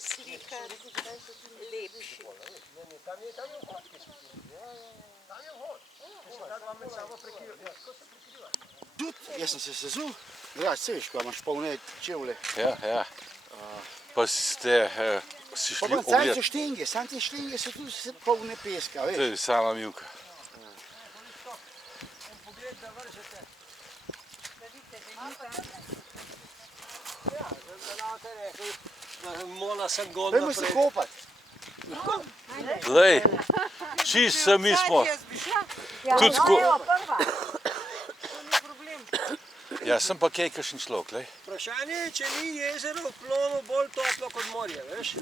slikati lepši. Tam je vhod, ki se prekriva. Tam je vhod. Ta dva med sabo prekriva. Kako se prekriva? Tudi, jaz sem se sezul. Ja, se veš, ko imaš polne čevlje. Ja. Pa ste si šli Pa ogledati. so štenge, sam te štenge so tudi polne peska, To veš. je sama mivka. Pogled, da vržete. Ja, da nam te rekli, da mola sem gol Pojmo se naprej. kopat. Glej, čist sami smo. Tudi ko... Ja, sem pa kaj kakšen človek, glej. Vprašanje je, če ni jezero v Plonu bolj toplo kot morje, veš?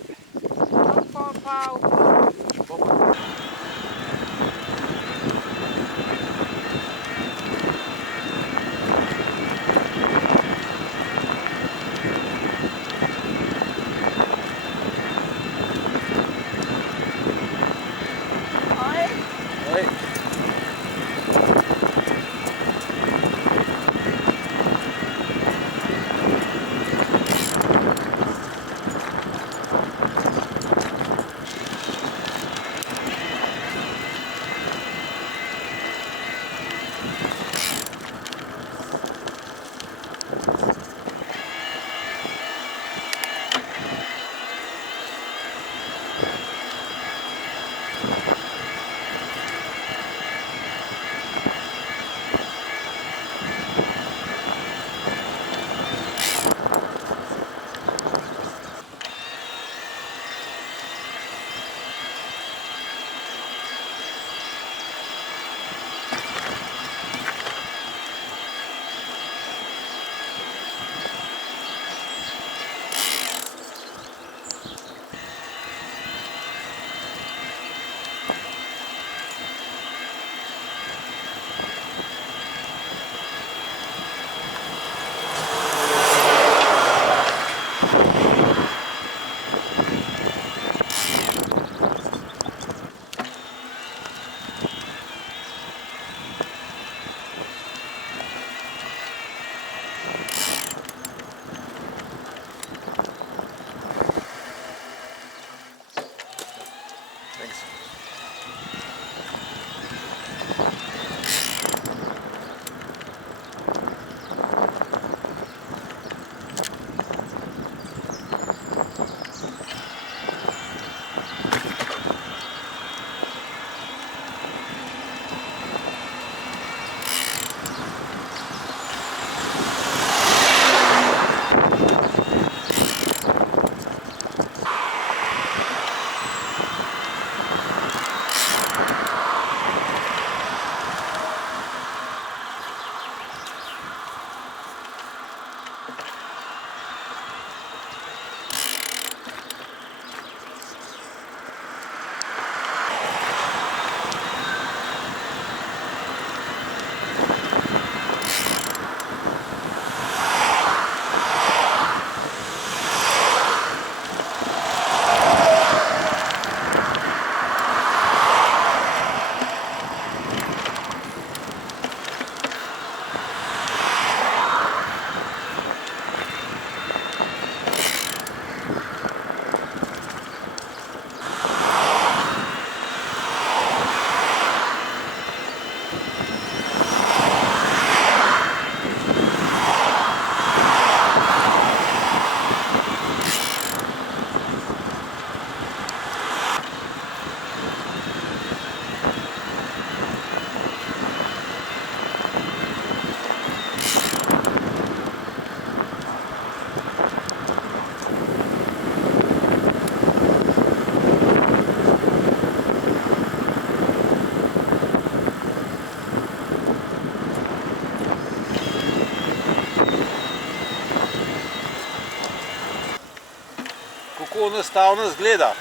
Kako enostavno zgleda.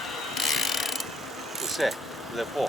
Vse lepo.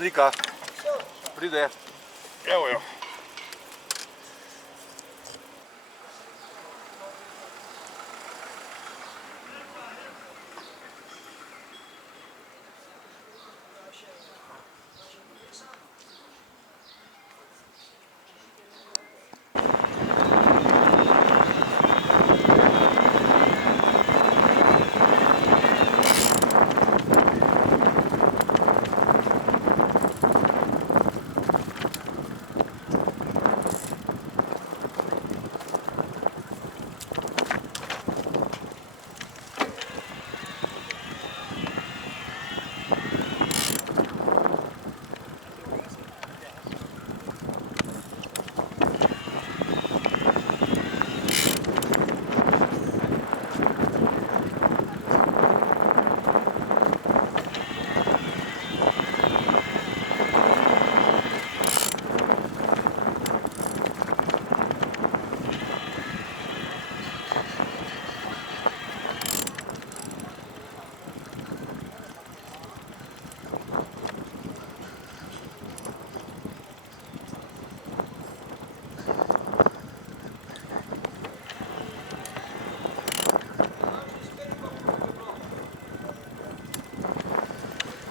slika. Pride. Evo jo.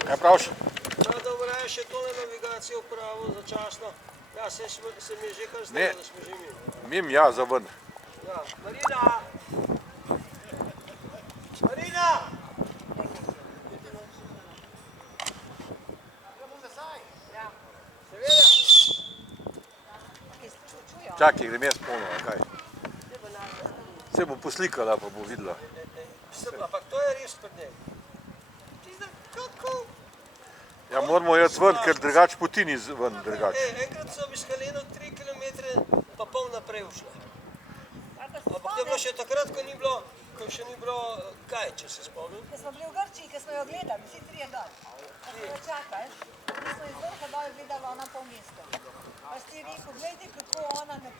Kaj praviš? Da bo še tole navigacijo upravil začasno. Ja, se mi je že kar zdelo, da smo že mimo. Mim, ja, za ven. Ja, Marina! Marina! Seveda! Čakaj, grem jaz polno, kaj? Se bo poslikala, pa bo videla. Ampak to je res pred njim. Kako? Ja, moramo jeti ven, ker drugač poti ni ven drugač. Enkrat so iz Heleno 3 km pa pol naprej ušla. Ampak to je bilo še takrat, ko še ni bilo kaj, če se spomnim. Ko smo bili v Grčiji, ko smo jo gledali, vsi trije dol. Ko smo jo čakali, mi smo iz vrha dol gledali ona pol mesto. Pa si ti rekel, gledajte, kako ona ne...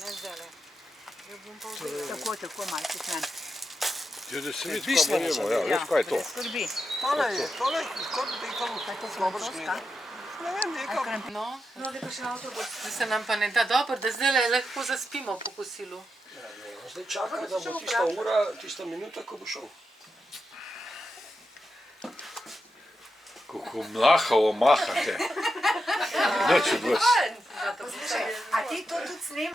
Ne zdajle. Jo bom pa vzela. Tako, malo kot meni. Če da se vidi, kaj bomo, ja, veš kaj je to? Skrbi. Tole je, kot bi tam Kaj to dobro ska? ne vem, nekam. No, No, da pa še avtobus. da se nam pa ne da dobro, da zdaj lahko zaspimo po kosilu. Zdaj čakam, da bo tista ura, tista minuta, ko bo šel. Kako mlahavo mahate. Nič od vas. A ti to tudi snem?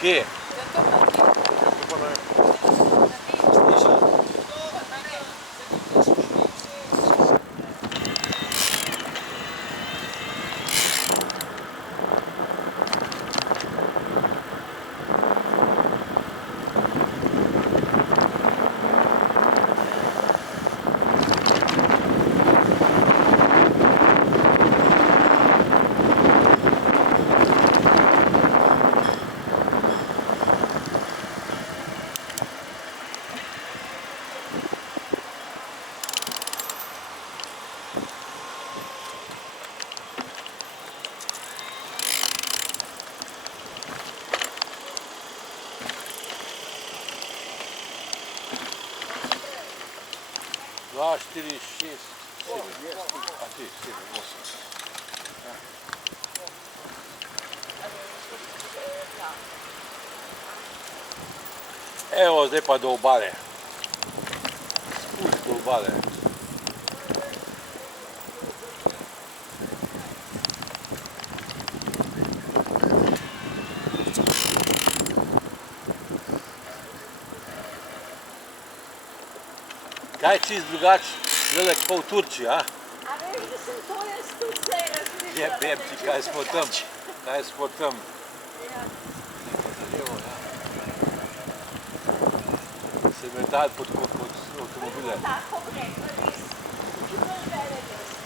Kje? Dva, štiri, šest, sedem. A ti, sedem, osem. Evo, zdaj pa do obale. Spust do obale. Kaj je čist drugače, zdaj pa v Turčiji, a? A veš, da sem to jaz tudi zdaj razmišljala. Jebem ti, kaj smo tam, kaj smo tam. Ja. Zadevo, ja. Se metali pod avtomobile. Tako bom rekla, res. Ki bolj velik mesto.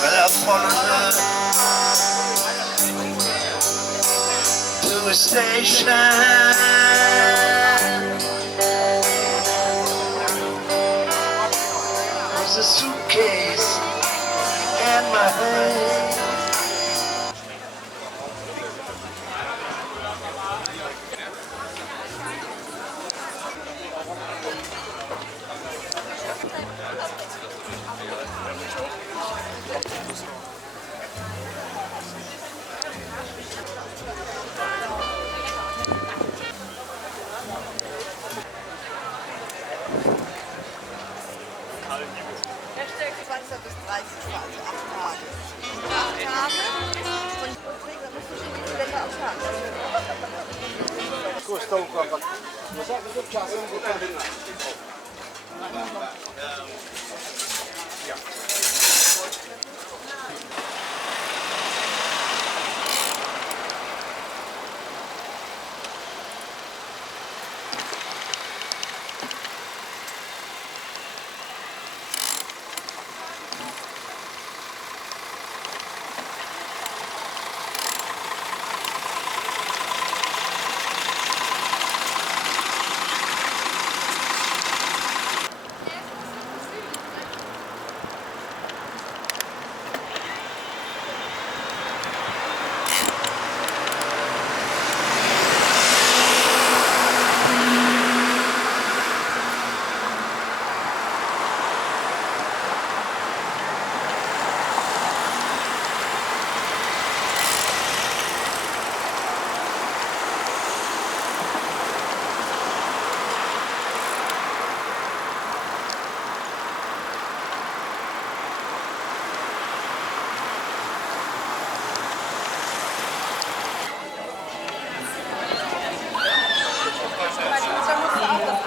Well, I followed her to a station. There's a suitcase in my hand. Hashtag 20 bis 30 Grad, also 8 Tage. 8 Tage und da musst du schon die Länder am Tag. Kosztołka, no zawsze do czasu, bo to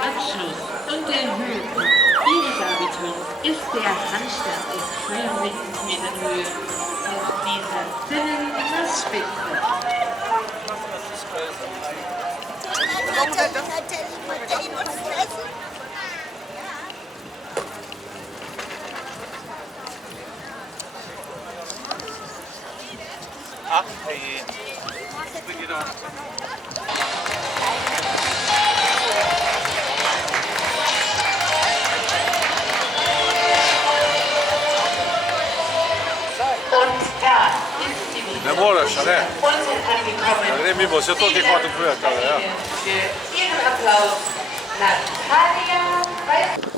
Abschluss und der Höhepunkt Ihres Abiturs ist der Handstand in 62 Metern Höhe auf dieser Zylinderspitze. Ne moreš, a ne? Und sind angekommen. Da gre mimo, se to ti hoče povedati, ali ja? Für Ihren Applaus Natalia Weiß.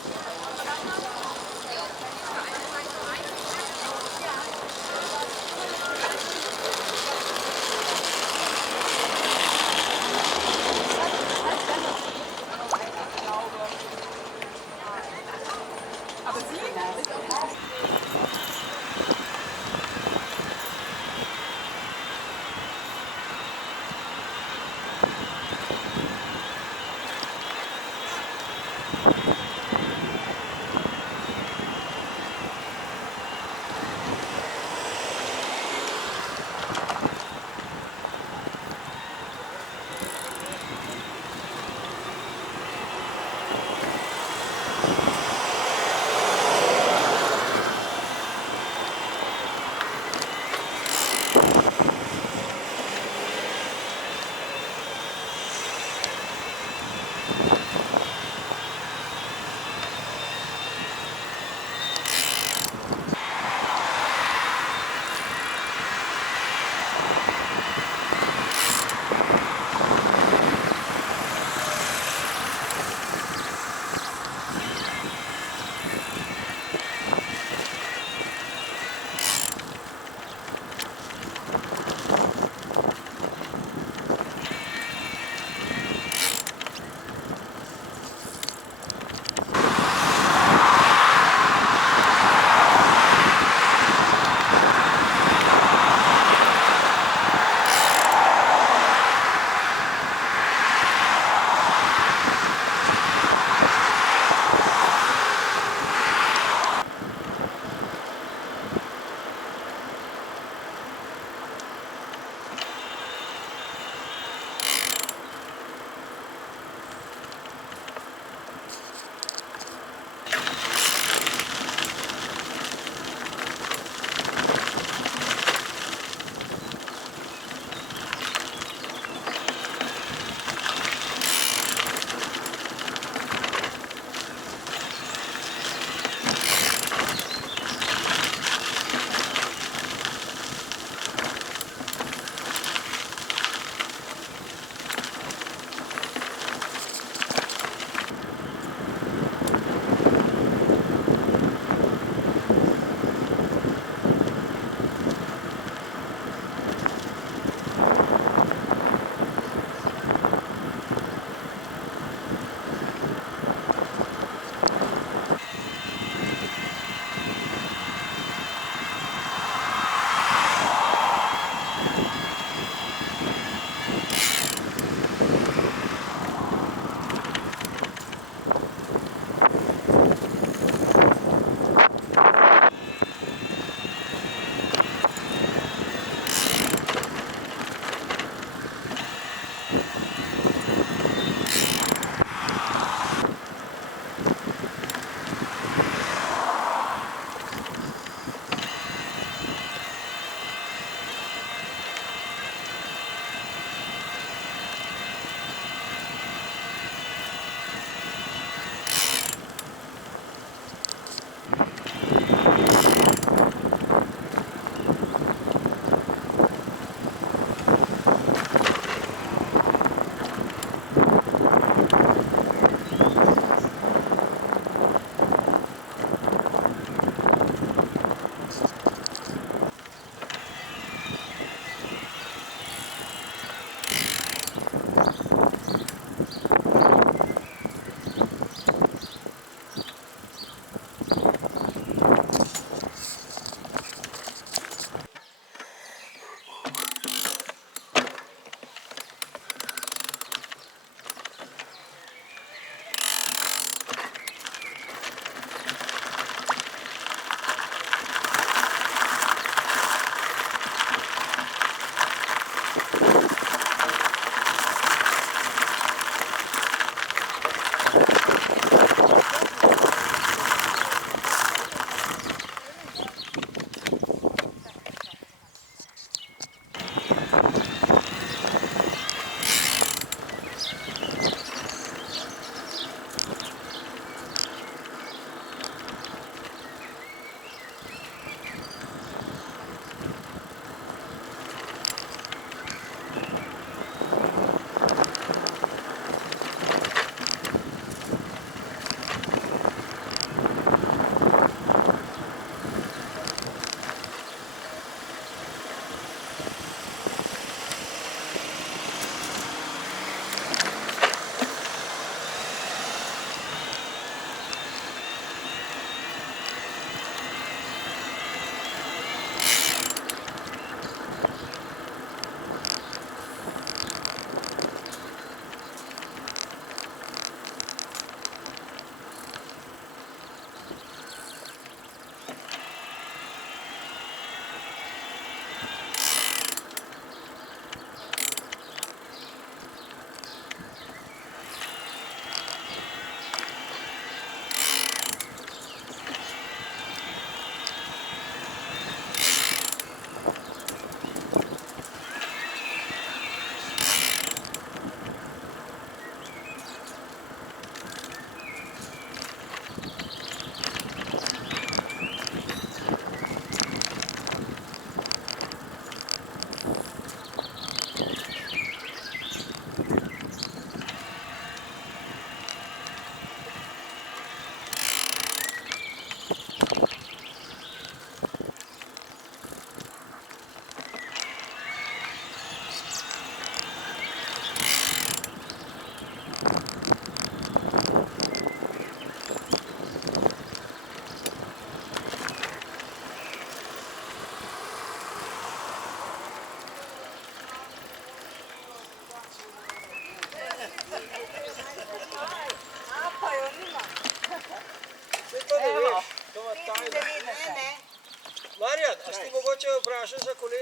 Marjan, a si ti mogoče vprašal za kolega?